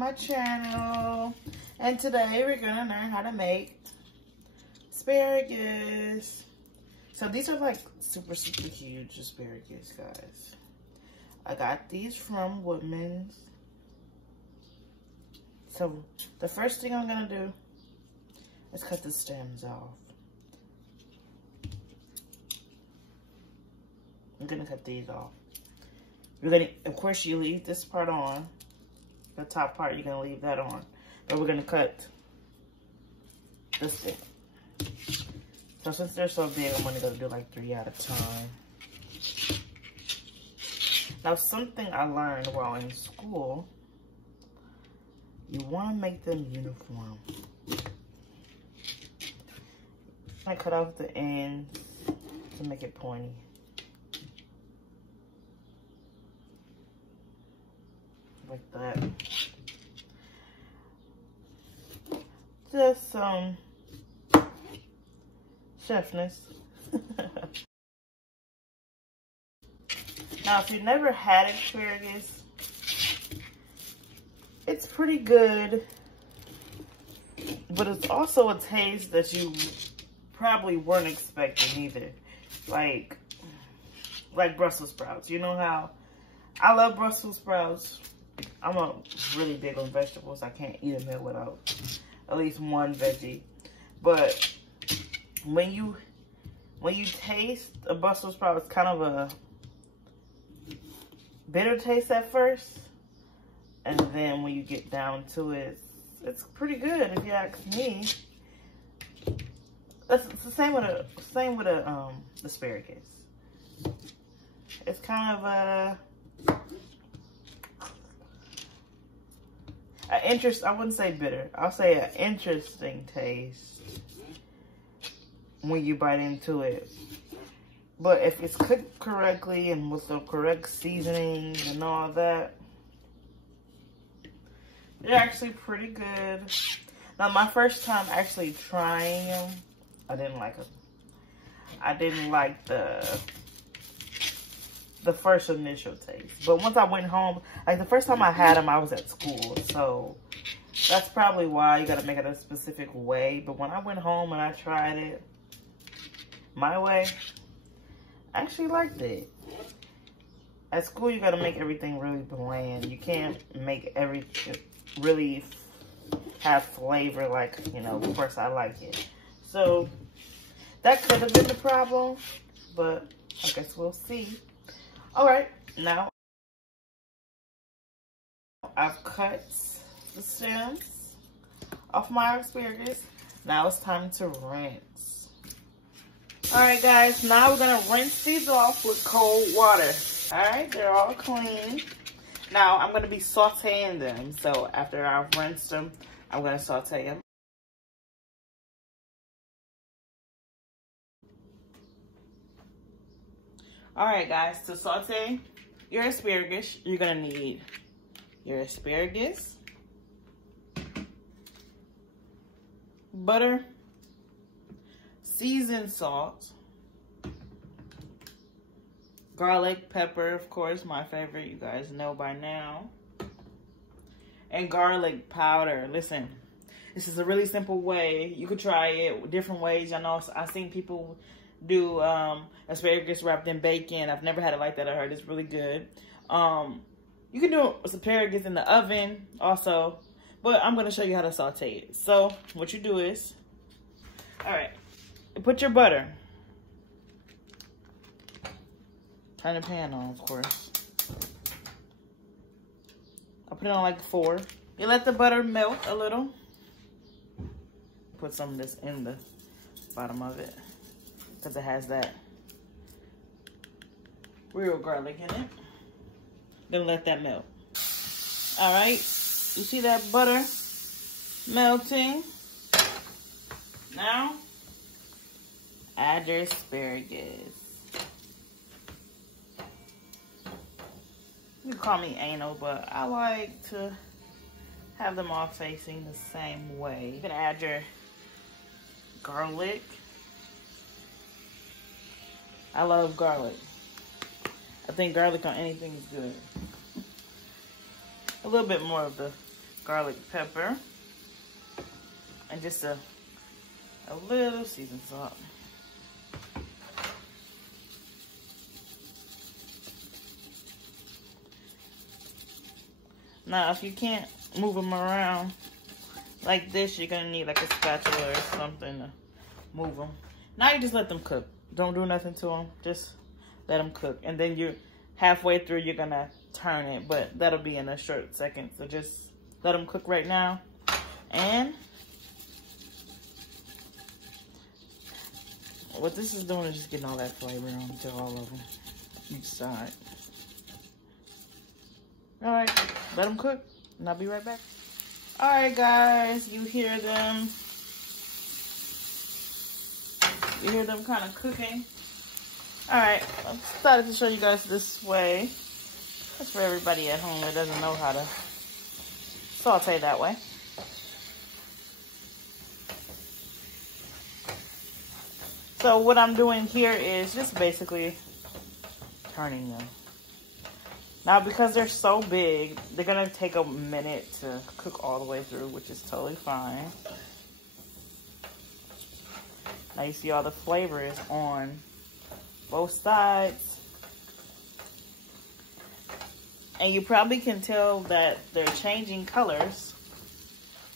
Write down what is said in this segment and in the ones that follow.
my channel. And today we're gonna learn how to make asparagus. So these are like super huge asparagus, guys. I got these from Woodman's. So the first thing I'm gonna do is cut the stems off. I'm gonna cut these off. You're gonna, of course, you leave this part on. The top part, you're gonna leave that on. But we're gonna cut this thing. So since they're so big, I'm only gonna do like 3 at a time. Now, something I learned while in school, you wanna make them uniform. I cut off the ends to make it pointy. Like that. Just some chefness. Now, if you've never had asparagus, it's pretty good, but it's also a taste that you probably weren't expecting either. Like Brussels sprouts. You know how I love Brussels sprouts. I'm really big on vegetables. I can't eat a meal without at least one veggie. But when you taste a Brussels sprout, it's kind of a bitter taste at first, and then when you get down to it, it's pretty good if you ask me. It's the same with asparagus. It's kind of a I wouldn't say bitter. I'll say an interesting taste when you bite into it. But if it's cooked correctly and with the correct seasoning and all that, they're actually pretty good. Now, my first time actually trying them, I didn't like them. I didn't like the first initial taste. But once I went home, like the first time I had them, I was at school. So that's probably why you gotta make it a specific way. But when I went home and I tried it my way, I actually liked it. At school, you gotta make everything really bland. You can't make everything really have flavor like, you know, of course I like it. So that could have been the problem, but I guess we'll see. All right, now I've cut the stems off my asparagus. Now it's time to rinse. All right, guys, now we're gonna rinse these off with cold water. All right, they're all clean. Now I'm gonna be sauteing them. So after I've rinsed them, I'm gonna saute them. All right, guys, to saute your asparagus, you're gonna need your asparagus, butter, seasoned salt, garlic, pepper, of course, my favorite, you guys know by now, and garlic powder. Listen, this is a really simple way. You could try it with different ways. I know I've seen people do asparagus wrapped in bacon. I've never had it like that. I heard it's really good. You can do asparagus in the oven also, but I'm going to show you how to saute it. So what you do is, all right, put your butter. Turn the pan on, of course. I'll put it on like 4. You let the butter melt a little. Put some of this in the bottom of it, because it has that real garlic in it. Then let that melt. All right, you see that butter melting? Now, add your asparagus. You can call me anal, but I like to have them all facing the same way. You can add your garlic. I love garlic. I think garlic on anything is good. A little bit more of the garlic pepper, and just a little seasoned salt. Now, if you can't move them around like this, you're gonna need like a spatula or something to move them. Now you just let them cook. Don't do nothing to them. Just let them cook. And then you're halfway through, you're gonna turn it, but that'll be in a short second. So just let them cook right now. And what this is doing is just getting all that flavor onto all of them, each side. All right, let them cook, and I'll be right back. All right, guys, you hear them. You hear them kind of cooking. All right, I decided to show you guys this way. That's for everybody at home that doesn't know how to saute that way. So what I'm doing here is just basically turning them. Now, because they're so big, they're gonna take a minute to cook all the way through, which is totally fine. Now you see all the flavor is on both sides. And you probably can tell that they're changing colors.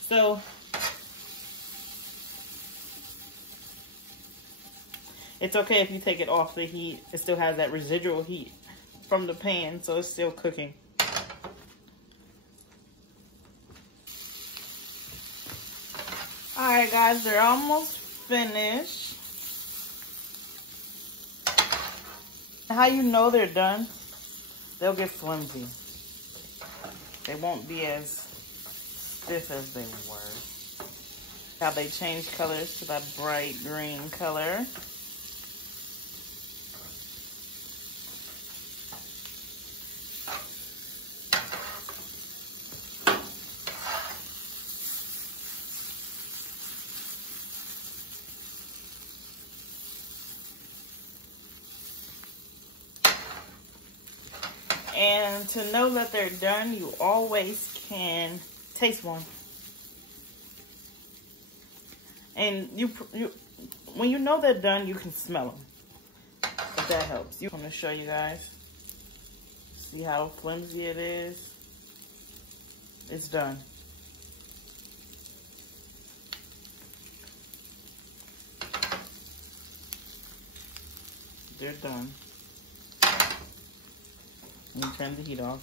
So it's okay if you take it off the heat. It still has that residual heat from the pan, so it's still cooking. All right, guys, they're almost finished. How you know they're done? They'll get flimsy. They won't be as stiff as they were. How they change colors to that bright green color. And to know that they're done, you always can taste one. And when you know they're done, you can smell them. If that helps. I'm going to show you guys. See how flimsy it is? It's done. They're done. And turn the heat off.